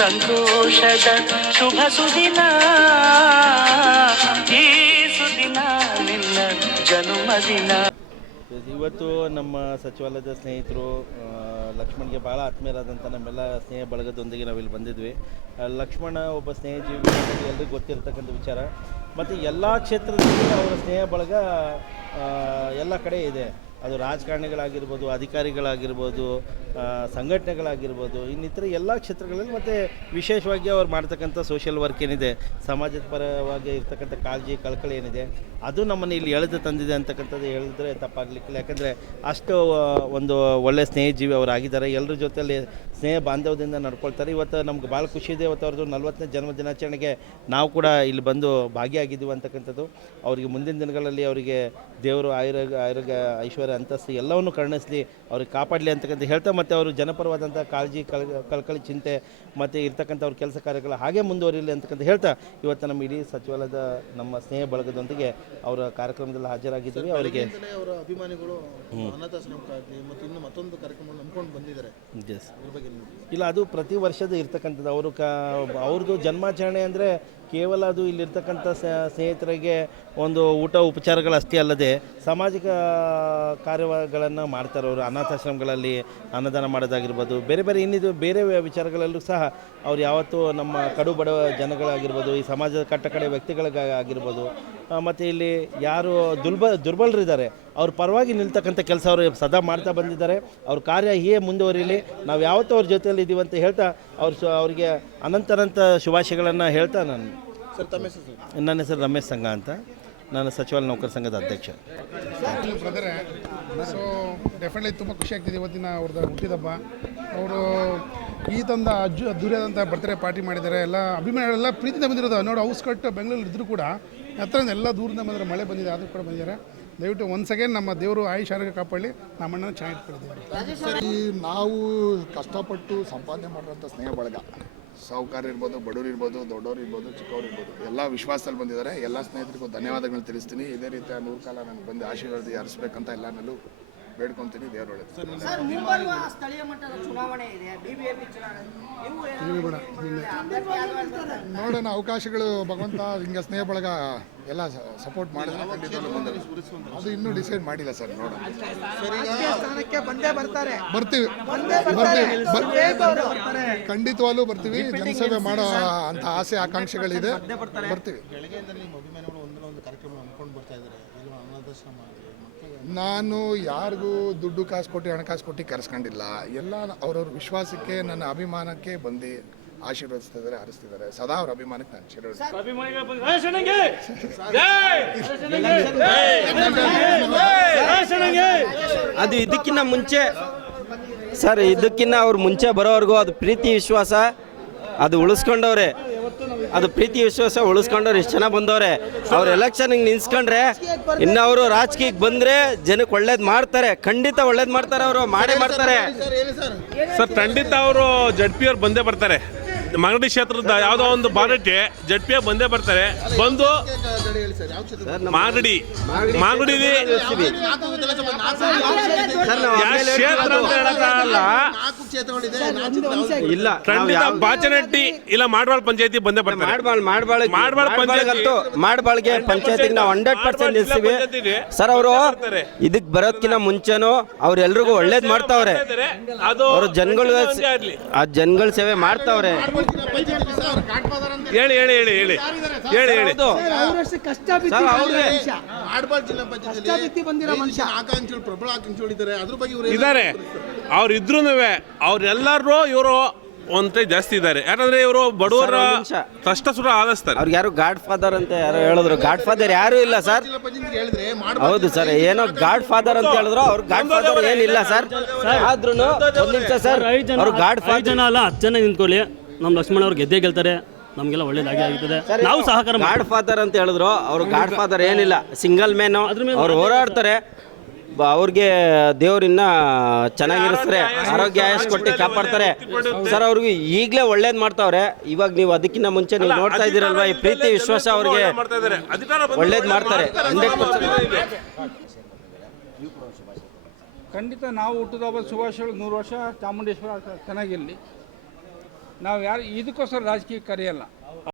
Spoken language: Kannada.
ಸಂತೋಷದ ಶುಭ ಸುದಿನ. ಈ ಸುದಿನ ನಿನ್ನ ಜನುಮದಿನ ಇವತ್ತು ನಮ್ಮ ಸಚಿವಾಲಯದ ಸ್ನೇಹಿತರು ಲಕ್ಷ್ಮಣ್ಗೆ ಭಾಳ ಆತ್ಮೀಯರಾದಂಥ ನಮ್ಮೆಲ್ಲ ಸ್ನೇಹ ಬಳಗದೊಂದಿಗೆ ನಾವಿಲ್ಲಿ ಬಂದಿದ್ವಿ. ಲಕ್ಷ್ಮಣ ಒಬ್ಬ ಸ್ನೇಹಜೀವಿ ಜೀವಿ ಎಲ್ಲರಿಗೂ ಗೊತ್ತಿರತಕ್ಕಂಥ ವಿಚಾರ. ಮತ್ತು ಎಲ್ಲ ಕ್ಷೇತ್ರದಲ್ಲಿ ಅವರ ಸ್ನೇಹ ಬಳಗ ಎಲ್ಲ ಕಡೆ ಇದೆ. ಅದು ರಾಜಕಾರಣಿಗಳಾಗಿರ್ಬೋದು, ಅಧಿಕಾರಿಗಳಾಗಿರ್ಬೋದು ಸಂಘಟನೆಗಳಾಗಿರ್ಬೋದು, ಇನ್ನಿತರ ಎಲ್ಲ ಕ್ಷೇತ್ರಗಳಲ್ಲಿ ಮತ್ತು ವಿಶೇಷವಾಗಿ ಅವ್ರು ಮಾಡ್ತಕ್ಕಂಥ ಸೋಷಿಯಲ್ ವರ್ಕ್ ಏನಿದೆ, ಸಮಾಜದ ಪರವಾಗಿ ಇರ್ತಕ್ಕಂಥ ಕಾಳಜಿ, ಕಳಕಳಿ ಏನಿದೆ, ಅದು ನಮ್ಮನ್ನು ಇಲ್ಲಿ ಎಳೆದು ತಂದಿದೆ ಅಂತಕ್ಕಂಥದ್ದು ಹೇಳಿದ್ರೆ ತಪ್ಪಾಗಲಿಕ್ಕಿಲ್ಲ. ಯಾಕಂದರೆ ಅಷ್ಟು ಒಂದು ಒಳ್ಳೆಯ ಸ್ನೇಹಜೀವಿ ಅವರು ಆಗಿದ್ದಾರೆ. ಎಲ್ಲರ ಜೊತೆಯಲ್ಲಿ ಸ್ನೇಹ ಬಾಂಧವ್ಯದಿಂದ ನಡ್ಕೊಳ್ತಾರೆ. ಇವತ್ತು ನಮ್ಗೆ ಭಾಳ ಖುಷಿ ಇದೆ. ಇವತ್ತು ಅವ್ರದ್ದು ನಲ್ವತ್ತನೇ ಜನ್ಮ ದಿನಾಚರಣೆಗೆ ನಾವು ಕೂಡ ಇಲ್ಲಿ ಬಂದು ಭಾಗಿಯಾಗಿದ್ದೀವಿ ಅಂತಕ್ಕಂಥದ್ದು. ಅವರಿಗೆ ಮುಂದಿನ ದಿನಗಳಲ್ಲಿ ಅವರಿಗೆ ದೇವರು ಆಯುರ ಆರೋಗ್ಯ ಐಶ್ವರ್ಯ, ಅಂತಸ್ತು ಎಲ್ಲವನ್ನು ಕರುಣಿಸಲಿ, ಅವ್ರಿಗೆ ಕಾಪಾಡಲಿ ಅಂತಕ್ಕಂಥ ಹೇಳ್ತಾ ಮತ್ತು ಅವರು ಜನಪರವಾದಂಥ ಕಾಳಜಿ ಕಲ್ ಕಳ್ಕಳಿ ಚಿಂತೆ ಮತ್ತು ಇರ್ತಕ್ಕಂಥ ಅವ್ರ ಕೆಲಸ ಕಾರ್ಯಗಳು ಹಾಗೆ ಮುಂದುವರಿಯಲಿ ಅಂತಕ್ಕಂಥ ಹೇಳ್ತಾ ಇವತ್ತು ನಮ್ಮ ಇಡೀ ಸಚಿವಾಲಯದ ನಮ್ಮ ಸ್ನೇಹ ಬಳಗದೊಂದಿಗೆ ಅವರ ಕಾರ್ಯಕ್ರಮದಲ್ಲಿ ಹಾಜರಾಗಿದ್ದೀವಿ. ಅವರಿಗೆ ಅವರ ಅಭಿಮಾನಿಗಳು ಮತ್ತು ಇನ್ನು ಮತ್ತೊಂದು ಕಾರ್ಯಕ್ರಮ ನಂಬ್ಕೊಂಡು ಬಂದಿದ್ದಾರೆ. ಇಲ್ಲ ಅದು ಪ್ರತಿ ವರ್ಷದ ಇರ್ತಕ್ಕಂಥದ್ದು. ಅವರು ಕ ಅವ್ರದ್ದು ಜನ್ಮಾಚರಣೆ ಅಂದರೆ ಕೇವಲ ಅದು ಇಲ್ಲಿರ್ತಕ್ಕಂಥ ಸ್ನೇಹಿತರಿಗೆ ಒಂದು ಊಟ ಉಪಚಾರಗಳಷ್ಟೇ ಅಲ್ಲದೆ ಸಾಮಾಜಿಕ ಕಾರ್ಯಗಳನ್ನು ಮಾಡ್ತಾರೆ ಅವರು ಅನಾಥಾಶ್ರಮಗಳಲ್ಲಿ ಅನ್ನದಾನ ಮಾಡೋದಾಗಿರ್ಬೋದು ಬೇರೆ ಬೇರೆ ಇನ್ನಿದು ಬೇರೆ ವಿಚಾರಗಳಲ್ಲೂ ಸಹ ಅವ್ರು ಯಾವತ್ತೂ ನಮ್ಮ ಕಡು ಬಡವ ಜನಗಳಾಗಿರ್ಬೋದು ಈ ಸಮಾಜದ ಕಟ್ಟಕಡೆ ವ್ಯಕ್ತಿಗಳಿಗಾಗಿರ್ಬೋದು ಮತ್ತು ಇಲ್ಲಿ ಯಾರು ದುರ್ಬ ದುರ್ಬಲರಿದ್ದಾರೆ ಅವ್ರ ಪರವಾಗಿ ನಿಲ್ತಕ್ಕಂಥ ಕೆಲಸ ಅವರು ಸದಾ ಮಾಡ್ತಾ ಬಂದಿದ್ದಾರೆ ಅವ್ರ ಕಾರ್ಯ ಹೀಗೆ ಮುಂದುವರಿಲಿ ನಾವು ಯಾವತ್ತೂ ಅವ್ರ ಜೊತೆಯಲ್ಲಿ ಇದ್ದೀವಿ ಅಂತ ಹೇಳ್ತಾ ಅವ್ರ ಅವರಿಗೆ ಅವರಿಗೆ ಅನಂತನಂತ ಶುಭಾಶಯಗಳನ್ನು ಹೇಳ್ತಾ ನಾನು. ಸರ್ ತಮ್ಮ ಹೆಸರು ಸರ್? ನನ್ನ ಹೆಸರು ರಮೇಶ್ ಸಂಘ ಅಂತ. ನಾನು ಸಚಿವಾಲಯ ನೌಕರ ಸಂಘದ ಅಧ್ಯಕ್ಷ. ಬ್ರದರೇ ಸೊ ಡೆಫಿನೆಟ್ಲಿ ತುಂಬ ಖುಷಿ ಆಗ್ತಿದೆ ಇವತ್ತಿನ ಅವ್ರದ್ದು ಹುಟ್ಟಿದಬ್ಬ ಅವರು ಈ ತಂದ ಅಜ್ಜು ಅದ್ದೂರಿಯಾದಂಥ ಬರ್ತ್ಡೇ ಪಾರ್ಟಿ ಮಾಡಿದ್ದಾರೆ. ಎಲ್ಲ ಅಭಿಮಾನಿಗಳೆಲ್ಲ ಪ್ರೀತಿಯಿಂದ ಬಂದಿರೋದು. ನೋಡಿ ಹೌಸ್ ಕಟ್ ಬೆಂಗಳೂರು ಇದ್ದರೂ ಕೂಡ ಹತ್ತಿರದಿಂದ ಎಲ್ಲ ದೂರದಿಂದ ಬಂದರೆ ಮಳೆ ಬಂದಿದೆ ಆದರೂ ಕೂಡ ಬಂದಿದ್ದಾರೆ. ದಯವಿಟ್ಟು ಒಂದು ಸೆಕೆಂಡ್ ನಮ್ಮ ದೇವರು ಆಯುಷ್ ಆರೋಗ್ಯ ಕಾಪಾಡಲಿ ನಮ್ಮ ಚೆನ್ನಾಗಿ ಈ ನಾವು ಕಷ್ಟಪಟ್ಟು ಸಂಪಾದನೆ ಮಾಡಿರೋಂಥ ಸ್ನೇಹ ಬಳಗ. ಸಾಹುಕಾರ ಇರ್ಬೋದು, ಬಡವ್ರು ಇರ್ಬೋದು, ದೊಡ್ಡವ್ರು ಇರ್ಬೋದು, ಚಿಕ್ಕವ್ರು ಇರ್ಬೋದು, ಎಲ್ಲ ವಿಶ್ವಾಸದಲ್ಲಿ ಬಂದಿದ್ದಾರೆ. ಎಲ್ಲ ಸ್ನೇಹಿತರಿಗೂ ಧನ್ಯವಾದಗಳು ತಿಳಿಸ್ತೀನಿ. ಇದೇ ರೀತಿಯ ನೂರು ಕಾಲ ನನಗೆ ಬಂದು ಆಶೀರ್ವಾದ ಹರಿಸ್ಬೇಕಂತ ಎಲ್ಲನಲ್ಲೂ ಬೇಡ್ಕೊತೀನಿ ದೇವ್ರ ಸರ್ ಮುಂಬರುವ ಸ್ಥಳೀಯ ಮಟ್ಟದ ಚುನಾವಣೆ ಇದೆ ಬಿಬಿಎಂಪಿ ಚುನಾವಣೆ. ನೀವು ಏನು ಅಭ್ಯರ್ಥಿ ನೋಡೋಣ ಅವಕಾಶಗಳು ಭಗವಂತ ಹಿಂಗೆ ಸ್ನೇಹ ಬಳಗ ಎಲ್ಲ ಸಪೋರ್ಟ್ ಮಾಡಿದ್ರೆ ಅದು ಇನ್ನೂ ಡಿಸೈಡ್ ಮಾಡಿಲ್ಲ ಸರ್ ನೋಡೋಣ. ಸ್ಥಾನಕ್ಕೆ ಬಂದೇ ಬರ್ತಾರೆ. ಬರ್ತೀವಿ. ಬರ್ತೀವಿ. ಬರ್- ಖಂಡಿತವಾಗ್ಲೂ ಬರ್ತೀವಿ. ಜನಸೇವೆ ಮಾಡೋ ಅಂತ ಆಸೆ ಆಕಾಂಕ್ಷೆಗಳಿದೆ ಬರ್ತೀವಿ. ಅಭಿಮಾನಿಗಳು ಒಂದು ಕಾರ್ಯಕ್ರಮ ನಂಬ್ಕೊಂಡು ಬರ್ತಾ ಇದ್ದಾರೆ. ನಾನು ಯಾರಿಗೂ ದುಡ್ಡು ಕಾಸು ಕೊಟ್ಟು ಹಣಕಾಸು ಕೊಟ್ಟು ಕರೆಸ್ಕೊಂಡಿಲ್ಲ. ಎಲ್ಲ ಅವ್ರವ್ರ ವಿಶ್ವಾಸಕ್ಕೆ ನನ್ನ ಅಭಿಮಾನಕ್ಕೆ ಬಂದು ಆಶೀರ್ವದಿಸ್ತಿದ್ದಾರೆ ಹರಿಸ್ತಿದ್ದಾರೆ. ಸದಾ ಅವ್ರ ಅಭಿಮಾನಕ್ಕೆ ನಾನು ಆಶೀರ್ವದಿಸ್ತೀನಿ. ಅದು ಇದಕ್ಕಿಂತ ಮುಂಚೆ ಸರ್ ಇದಕ್ಕಿಂತ ಅವ್ರು ಮುಂಚೆ ಬರೋವರೆಗೂ ಅದು ಪ್ರೀತಿ ವಿಶ್ವಾಸ ಅದು ಉಳಿಸ್ಕೊಂಡವ್ರೆ. ಅದು ಪ್ರೀತಿ ವಿಶ್ವಾಸ ಉಳಿಸ್ಕೊಂಡವ್ರು ಎಷ್ಟು ಜನ ಬಂದವ್ರೆ. ಅವ್ರು ಹಿಂಗೆ ನಿಲ್ಸ್ಕೊಂಡ್ರೆ ಇನ್ನು ಅವರು ರಾಜಕೀಯಕ್ಕೆ ಬಂದರೆ ಜನಕ್ಕೆ ಒಳ್ಳೇದು ಮಾಡ್ತಾರೆ. ಖಂಡಿತ ಒಳ್ಳೇದು ಮಾಡ್ತಾರೆ ಅವರು ಮಾಡೇ ಮಾಡ್ತಾರೆ. ಸರ್ ಖಂಡಿತ ಅವರು ಜಡ್ ಪಿ ಅವ್ರು ಬಂದೇ ಬರ್ತಾರೆ. ಮಂಗಡಿ ಕ್ಷೇತ್ರದ ಯಾವುದೋ ಒಂದು ಬಾರಕ್ಕೆ ಜಡ್ ಪಿ ಬಂದೇ ಬರ್ತಾರೆ. ಬಂದು ಮಾಗಡಿ ಮಾಗಡಿ. ಕ್ಷೇತ್ರ ಅಂತ ಹೇಳಕ್ಕಾಗಲ್ಲ. ಇಲ್ಲ ಖಂಡಿತ ಬಾಚನಟ್ಟಿ ಇಲ್ಲ ಮಾಡ್ವಾಳ್ ಪಂಚಾಯತಿ ಬಂದೇ ಬರ್ತಾರೆ. ಮಾಡ್ಬಾಳ್ ಮಾಡ್ಬಾಳ್ ಮಾಡ್ಬಾಳ್ ಮಾಡ್ಬಾಳ್ಗಂತೂ ಮಾಡ್ಬಾಳ್ಗೆ ಪಂಚಾಯತಿಗೆ ನಾವು ಹಂಡ್ರೆಡ್ ಪರ್ಸೆಂಟ್ ನಿಲ್ಸ್ತೀವಿ ಸರ್ ಅವರು. ಇದಕ್ ಬರೋದ್ಕಿಂತ ಮುಂಚೆನೂ ಅವ್ರೆಲ್ರಿಗೂ ಒಳ್ಳೇದ್ ಮಾಡ್ತಾವ್ರೆ. ಅದು ಅವರು ಜನಗಳ ಆ ಜನಗಳ ಸೇವೆ ಮಾಡ್ತಾವ್ರೆ. ಹೇಳಿ ಹೇಳಿ ಹೇಳಿ ಹೇಳಿ. ಹೇಳಿ ಹೇಳಿ. ಕಷ್ಟ ಸರ್ ಅವ್ರಿಗೆ ಆಡ್ಬಾಳ್ ಜಿಲ್ಲಾ ಪಂಚಾಯತಿಯಲ್ಲಿ ಆಕಾಂಕ್ಷಿಗಳು ಪ್ರಬಲ ಆಕಾಂಕ್ಷಿಗಳು ಇದ್ದಾರೆ ಅದ್ರ ಬಗ್ಗೆ ಇವರು ಇದ್ದಾರೆ ಅವ್ರು ಇದ್ರೂನು ಅವ್ರೆಲ್ಲರೂ ಇವರು ಒಂದೇ ಜಾಸ್ತಿ ಇದ್ದಾರೆ ಯಾಕಂದ್ರೆ ಇವರು ಬಡವರ ಸರ್, ಒಂದ್ ನಿಮಿಷ. ಕಷ್ಟ ಸುರ ಆಲಿಸ್ತಾರೆ ಅವ್ರಿಗೆ ಯಾರು ಗಾಡ್ ಫಾದರ್ ಅಂತ ಯಾರೋ ಹೇಳಿದ್ರು. ಗಾಡ್ ಫಾದರ್ ಯಾರು ಇಲ್ಲ ಸರ್. ಜಿಲ್ಲಾ ಪಂಚಾಯತಿಗೆ ಹೇಳಿದ್ರೆ ಹೌದು ಸರ್. ಏನೋ ಗಾಡ್ ಫಾದರ್ ಅಂತ ಹೇಳಿದ್ರು. ಅವ್ರು ಗಾಡ್ ಫಾದರ್ ಏನಿಲ್ಲ ಸರ್. ಆದ್ರೂ ಒಂದ್ ನಿಮಿಷ ಸರ್. ಐದು ಜನ ಅವ್ರು ಗಾಡ್ ಐದು ಫಾದರ್ ಜನ ಅಲ್ಲ ಹತ್ತು ಜನ ನಿಂತ್ಕೊಳ್ಳಿ. ನಮ್ಮ ಲಕ್ಷ್ಮಣ ಅವ್ರು ಗೆದ್ದೇ ಗೆಲ್ತಾರೆ. ನಮಗೆಲ್ಲ ಒಳ್ಳೇದಾಗಿ ಆಗುತ್ತದೆ. ನಾವು ಸಹಕಾರ. ಗಾಡ್ ಫಾದರ್ ಅಂತ ಹೇಳಿದ್ರು. ಅವ್ರು ಗಾಡ್ ಫಾದರ್ ಏನಿಲ್ಲ. ಸಿಂಗಲ್ ಮ್ಯಾನ್ ಅವ್ರು ಹೋರಾಡ್ತಾರೆ. ಬ- ಅವ್ರಿಗೆ ದೇವ್ರಿನ್ನ ಚೆನ್ನಾಗಿರಿಸ್ತಾರೆ ಆರೋಗ್ಯ ಆಯಸ್ ಕೊಟ್ಟು ಕಾಪಾಡ್ತಾರೆ. ಸರ್ ಅವ್ರಿಗೆ ಈಗಲೇ ಒಳ್ಳೇದ್ ಮಾಡ್ತಾವ್ರೆ. ಇವಾಗ ನೀವು ಅದಕ್ಕಿಂತ ಮುಂಚೆ ನೀವು ನೋಡ್ತಾ ಇದ್ದೀರಲ್ವಾ ಈ ಪ್ರೀತಿ ವಿಶ್ವಾಸ ಅವ್ರಿಗೆ? ಒಳ್ಳೇದು ಮಾಡ್ತಾರೆ. Hundred percent. ಖಂಡಿತ ನಾವು ಹುಟ್ಟಿದ ಹಬ್ಬದ ಶುಭಾಶಯಗಳು. ನೂರು ವರ್ಷ ಚಾಮುಂಡೇಶ್ವರ ಚೆನ್ನಾಗಿರಲಿ. ನಾವು ಯಾರು ಇದಕ್ಕೋಸ್ಕರ ರಾಜಕೀಯ ಕರೆಯಲ್ಲ.